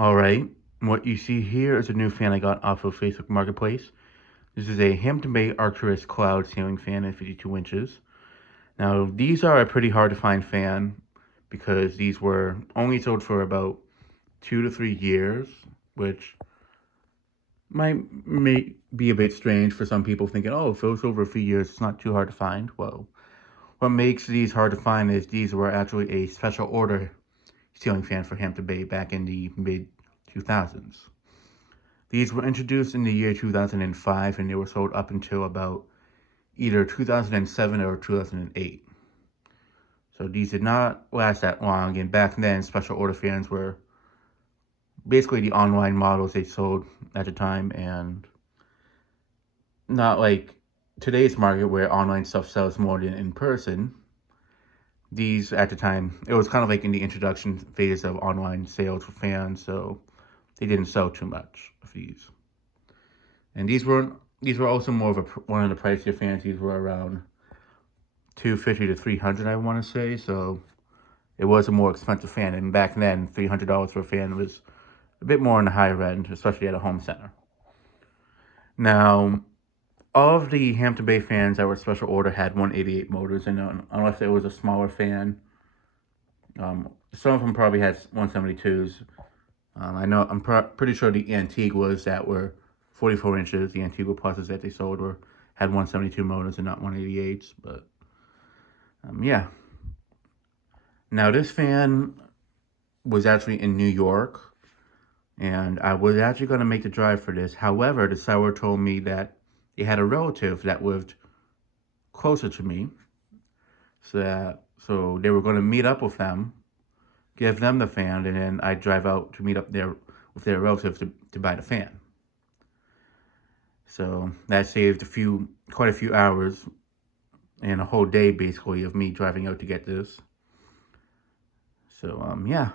Alright, what you see here is a new fan I got off of Facebook Marketplace. This is a Hampton Bay Arcturus cloud ceiling fan at 52 inches. Now, these are a pretty hard to find fan because these were only sold for about 2 to 3 years, which may be a bit strange for some people thinking, oh, if it was over a few years, it's not too hard to find. Well, what makes these hard to find is these were actually a special order ceiling fan for Hampton Bay back in the mid 2000s. These were introduced in the year 2005 and they were sold up until about either 2007 or 2008. So these did not last that long, and back then special order fans were basically the online models they sold at the time, and not like today's market where online stuff sells more than in person. These at the time, it was kind of like in the introduction phase of online sales for fans, so they didn't sell too much of these. And these were also more of one of the pricier fans. These were around 250 to 300, I want to say. So it was a more expensive fan. And back then, $300 for a fan was a bit more on the higher end, especially at a home center. Now, all of the Hampton Bay fans that were special order had 188 motors, and unless it was a smaller fan, some of them probably had 172s. I'm pretty sure the Antiguas that were 44 inches, the Antigua Pluses that they sold had 172 motors and not 188s. But yeah. Now this fan was actually in New York, and I was actually going to make the drive for this. However, the seller told me that they had a relative that lived closer to me, so they were going to meet up with them, give them the fan, and then I'd drive out to meet up there with their relative to buy the fan. So that saved quite a few hours and a whole day basically of me driving out to get this. So yeah.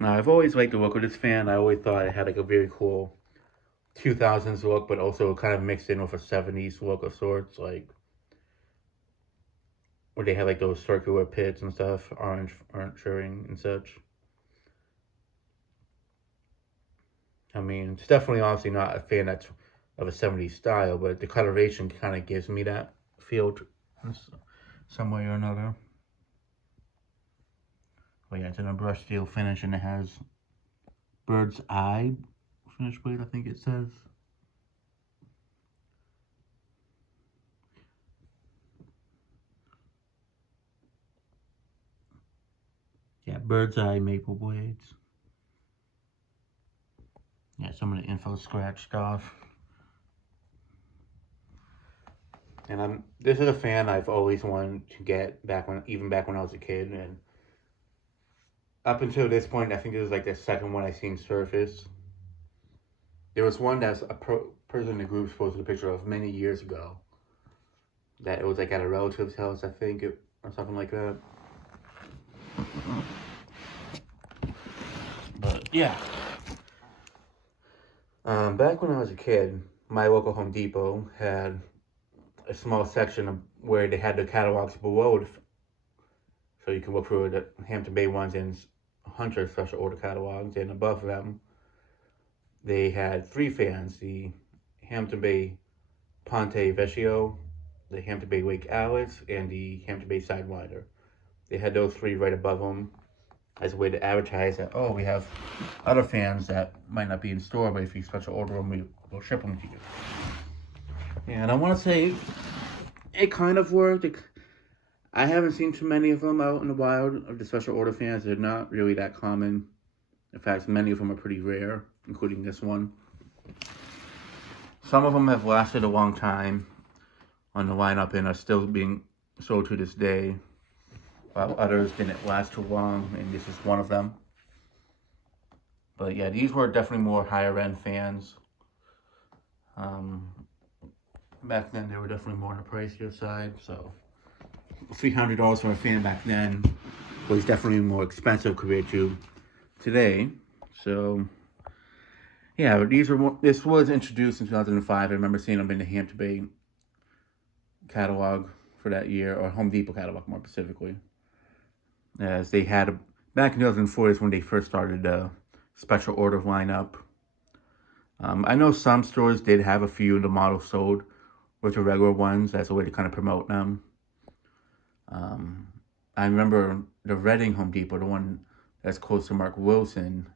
Now I've always liked the look of this fan. I always thought it had like a very cool 2000s look, but also kind of mixed in with a 70s look of sorts, like where they had like those circular pits and stuff, orange shirring and such. I mean, it's definitely obviously not a fan that's of a 70s style, but the coloration kind of gives me that feel in some way or another. But yeah, it's in a brushed steel finish and it has bird's eye finish blade, I think it says. Yeah, bird's eye maple blades. Yeah, some of the info scratched off. And this is a fan I've always wanted to get even back when I was a kid. And up until this point, I think this is like the second one I've seen surface. There was one that's a person in the group posted a picture of many years ago. That it was like at a relative's house, I think, or something like that. But yeah. Back when I was a kid, my local Home Depot had a small section of where they had the catalogs below, so you can look through the Hampton Bay ones and Hunter special order catalogs, and above them, they had three fans: the Hampton Bay Ponte Vecchio, the Hampton Bay Lake Alice, and the Hampton Bay Sidewinder. They had those three right above them as a way to advertise that, oh, we have other fans that might not be in store, but if you special order them, we'll ship them to you. And I want to say it kind of worked. I haven't seen too many of them out in the wild of the special order fans. They're not really that common. In fact, many of them are pretty rare, including this one. Some of them have lasted a long time on the lineup and are still being sold to this day, while others didn't last too long, and this is one of them. But yeah, these were definitely more higher end fans. Back then, they were definitely more on the pricier side, so $300 for a fan back then was definitely more expensive compared to today. So yeah, this was introduced in 2005. I remember seeing them in the Hampton Bay catalog for that year, or Home Depot catalog more specifically, as they had back in 2004 is when they first started the special order lineup. I know some stores did have a few of the models sold with the regular ones as a way to kind of promote them. I remember the Reading Home Depot, the one that's close to Mark Wilson.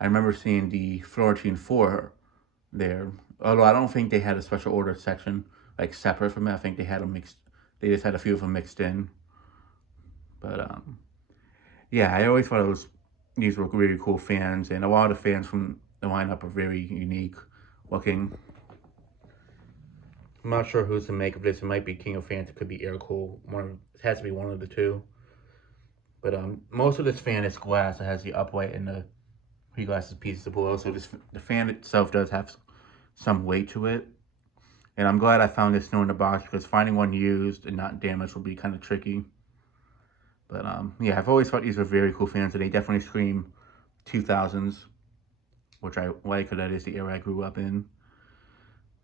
I remember seeing the Florentine 4 there. Although I don't think they had a special order section like separate from it. I think they had them mixed. They just had a few of them mixed in. But yeah, I always thought these were really cool fans, and a lot of the fans from the lineup are very unique looking. I'm not sure who's to make of this. It might be King of Fans. It could be Air Cool. It has to be one of the two. But most of this fan is glass. It has the upright and the pre-glass pieces below. So the fan itself does have some weight to it. And I'm glad I found this new in the box because finding one used and not damaged will be kind of tricky. But yeah, I've always thought these were very cool fans, and they definitely scream 2000s, which I like because that is the era I grew up in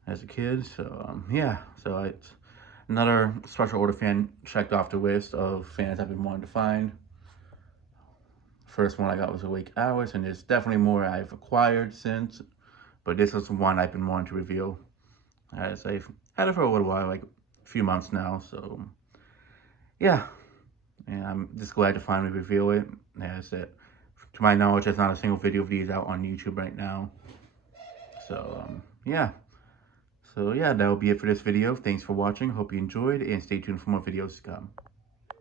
as a kid. So yeah, so it's another special order fan checked off the list of fans I've been wanting to find. First one I got was Awake Hours, and there's definitely more I've acquired since, but this was the one I've been wanting to reveal, as I've had it for a little while, like a few months now. So yeah, and I'm just glad to finally reveal it. As that, to my knowledge, there's not a single video of these out on YouTube right now. So yeah. So yeah, that'll be it for this video. Thanks for watching. Hope you enjoyed, and stay tuned for more videos to come.